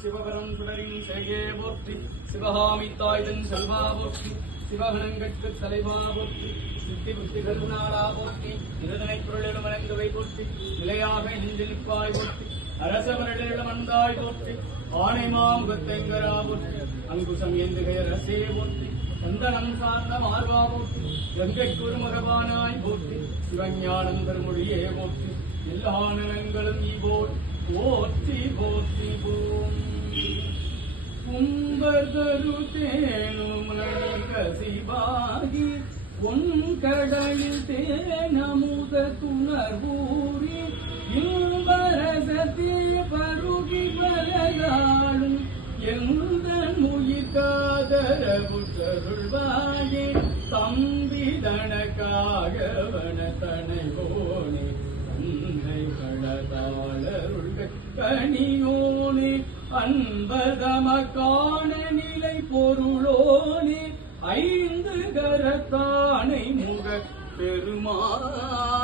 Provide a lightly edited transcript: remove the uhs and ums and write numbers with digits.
சிவபரம் சுடரின் செய்யே போற்றி சிவகாமி தாய்தன் செல்வா போற்றி சிவகணங்கட்கு தலைவா போற்றி சித்தி புத்தி கருணாளா போற்றி இருதனை பொருளிடம் வணங்குவை போற்றி நிலையாக நெஞ்சிலிப்பாய் போற்றி அரசவரிடம் அந்தாய் போற்றி ஆனை மாமுகத்தைங்கரா போற்றி அங்குசம் ஏந்துகை ரசே போற்றி சந்தனம் சார்ந்த மார்வா போற்றி கங்கை குருமகவானாய் போற்றி சிவஞானம் பெருமொழியே போற்றி எல்லா நலங்களும் நீ போல் போற்றி போற்றி போம் கும்பதரு தேனுமணி கசிவாகி பொன்கடலில் தேனமுத துணர்வூரி இன்பரசத்தே பருகி பலகாலும் எந்த முயிதாதரவுத்தருள்வாயே தம்பிதனக்காகவன தனைவோனே அன்னை கடதாளருள்கள் கனியோனே அன்பதமக்கான நிலை பொருளோனே ஐந்து கரத்தானை முக பெருமானே